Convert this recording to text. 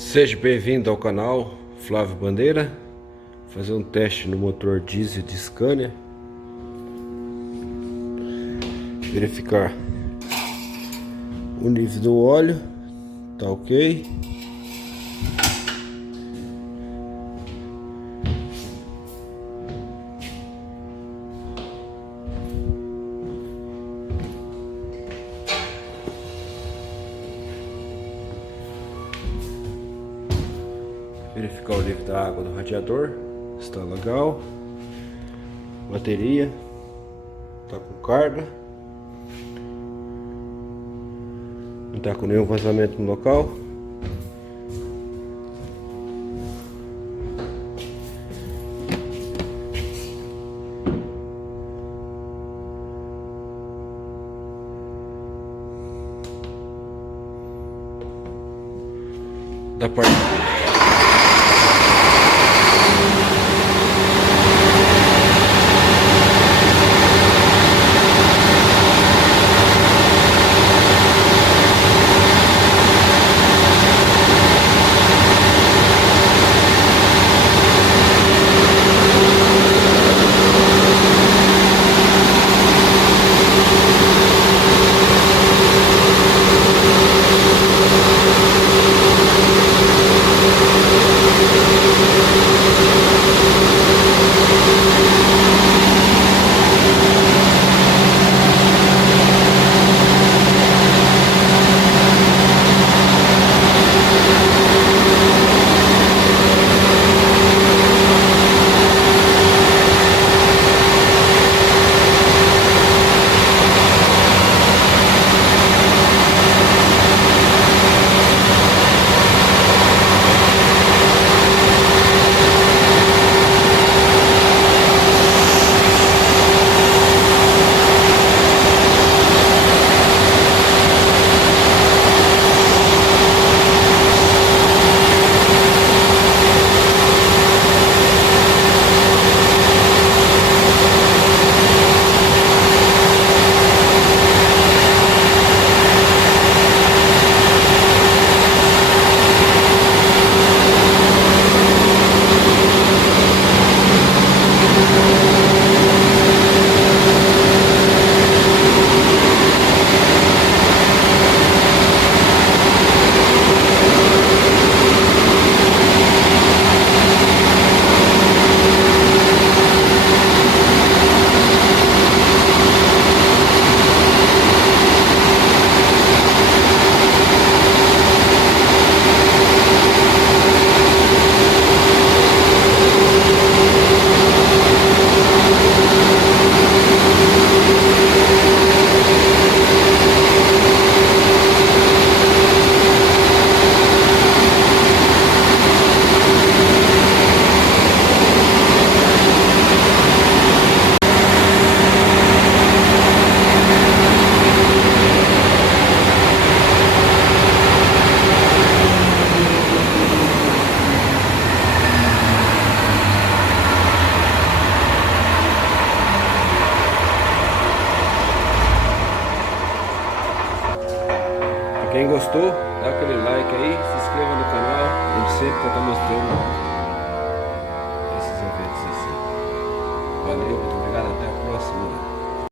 Seja bem-vindo ao canal Flávio Bandeira. Vou fazer um teste no motor diesel de Scania. Verificar o nível do óleo, tá ok. Verificar o nível da água do radiador, está legal. Bateria tá com carga, não tá com nenhum vazamento no local. Da parte quem gostou, dá aquele like aí, se inscreva no canal, a gente sempre está mostrando